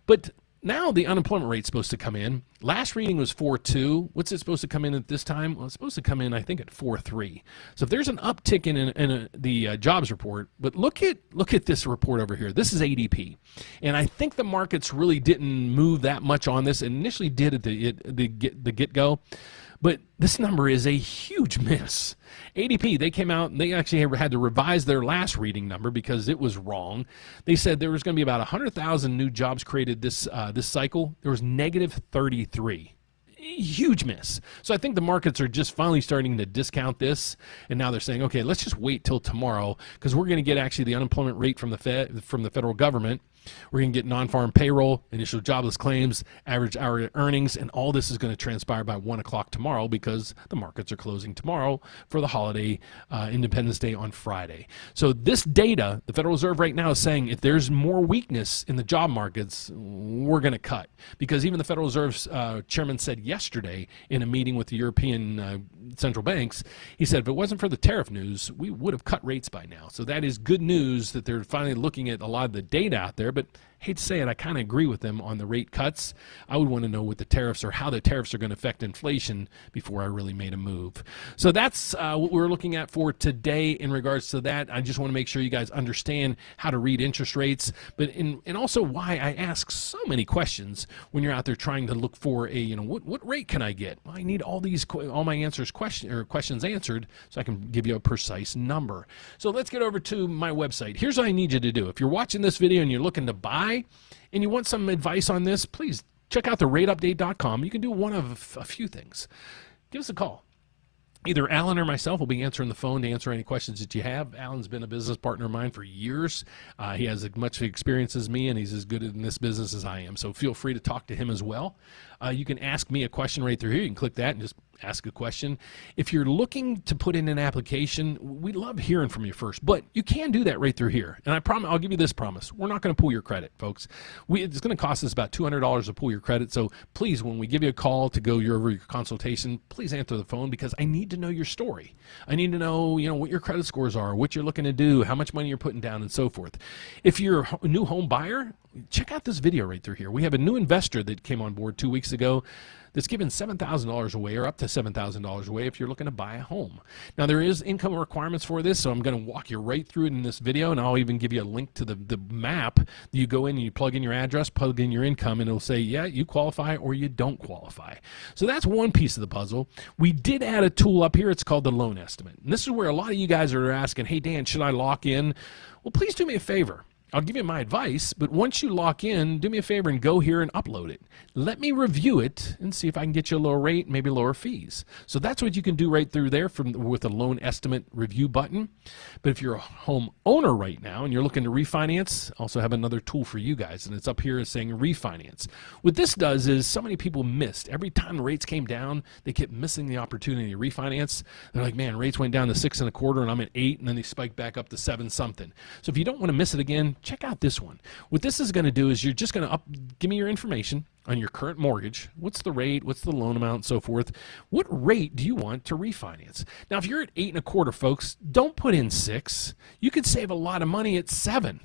But now the unemployment rate's supposed to come in. Last reading was 4.2. What's it supposed to come in at this time? Well, it's supposed to come in, I think, at 4.3. So if there's an uptick in the jobs report, but look at this report over here. This is ADP, and I think the markets really didn't move that much on this. It initially did at the get-go. But this number is a huge miss. ADP, they came out and they actually had to revise their last reading number because it was wrong. They said there was going to be about 100,000 new jobs created this cycle. There was negative 33. Huge miss. So I think the markets are just finally starting to discount this, and now they're saying, okay, let's just wait till tomorrow because we're going to get actually the unemployment rate from the federal government. We're going to get non-farm payroll, initial jobless claims, average hourly earnings, and all this is going to transpire by 1 o'clock tomorrow because the markets are closing tomorrow for the holiday Independence Day on Friday. So this data, the Federal Reserve right now is saying if there's more weakness in the job markets, we're going to cut. Because even the Federal Reserve's chairman said yesterday in a meeting with the European central banks, he said if it wasn't for the tariff news, we would have cut rates by now. So that is good news that they're finally looking at a lot of the data out there. But hate to say it, I kind of agree with them on the rate cuts. I would want to know what the tariffs or how the tariffs are going to affect inflation before I really made a move. So that's what we're looking at for today in regards to that. I just want to make sure you guys understand how to read interest rates, but and also why I ask so many questions when you're out there trying to look for a, what rate can I get? Well, I need all my questions answered so I can give you a precise number. So let's get over to my website. Here's what I need you to do. If you're watching this video and you're looking to buy and you want some advice on this, please check out the rateupdate.com. You can do one of a few things. Give us a call. Either Alan or myself will be answering the phone to answer any questions that you have. Alan's been a business partner of mine for years. He has as much experience as me, and he's as good in this business as I am. So feel free to talk to him as well. You can ask me a question right through here. You can click that and just ask a question. If you're looking to put in an application, we love hearing from you first, but you can do that right through here. And I'll give you this promise. We're not going to pull your credit, folks. It's going to cost us about $200 to pull your credit. So please, when we give you a call to go over your consultation, please answer the phone because I need to know your story. I need to know, what your credit scores are, what you're looking to do, how much money you're putting down, and so forth. If you're a new home buyer, check out this video right through here. We have a new investor that came on board 2 weeks ago that's given $7,000 away, or up to $7,000 away if you're looking to buy a home. Now, there is income requirements for this, so I'm going to walk you right through it in this video, and I'll even give you a link to the map that you go in and you plug in your address, plug in your income, and it'll say, yeah, you qualify or you don't qualify. So that's one piece of the puzzle. We did add a tool up here. It's called the loan estimate. And this is where a lot of you guys are asking, hey, Dan, should I lock in? Well, please do me a favor. I'll give you my advice, but once you lock in, do me a favor and go here and upload it. Let me review it and see if I can get you a lower rate, maybe lower fees. So that's what you can do right through there with a loan estimate review button. But if you're a home owner right now and you're looking to refinance, I also have another tool for you guys, and it's up here saying refinance. What this does is so many people missed. Every time the rates came down, they kept missing the opportunity to refinance. They're like, man, rates went down to 6.25 and I'm at 8, and then they spiked back up to 7 something. So if you don't want to miss it again, check out this one. What this is going to do is you're just going to give me your information on your current mortgage. What's the rate? What's the loan amount? And so forth. What rate do you want to refinance? Now, if you're at 8.25, folks, don't put in 6. You could save a lot of money at 7.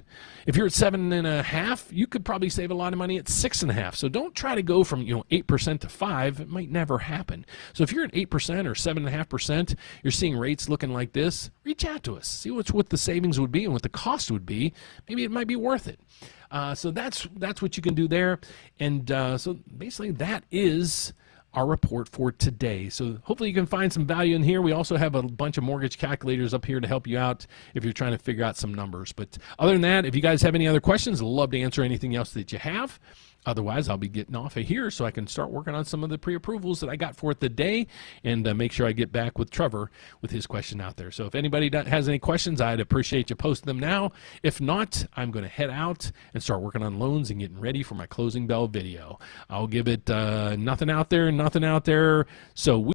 If you're at 7.5, you could probably save a lot of money at 6.5. So don't try to go from 8% to 5. It might never happen. So if you're at 8% or 7.5%, you're seeing rates looking like this. Reach out to us. See what the savings would be and what the cost would be. Maybe it might be worth it. So that's what you can do there. And so basically that is our report for today. So hopefully you can find some value in here. We also have a bunch of mortgage calculators up here to help you out if you're trying to figure out some numbers. But other than that, if you guys have any other questions, I'd love to answer anything else that you have. Otherwise, I'll be getting off of here so I can start working on some of the pre-approvals that I got for it today, and make sure I get back with Trevor with his question out there. So if anybody has any questions, I'd appreciate you posting them now. If not, I'm going to head out and start working on loans and getting ready for my closing bell video. I'll give it nothing out there. So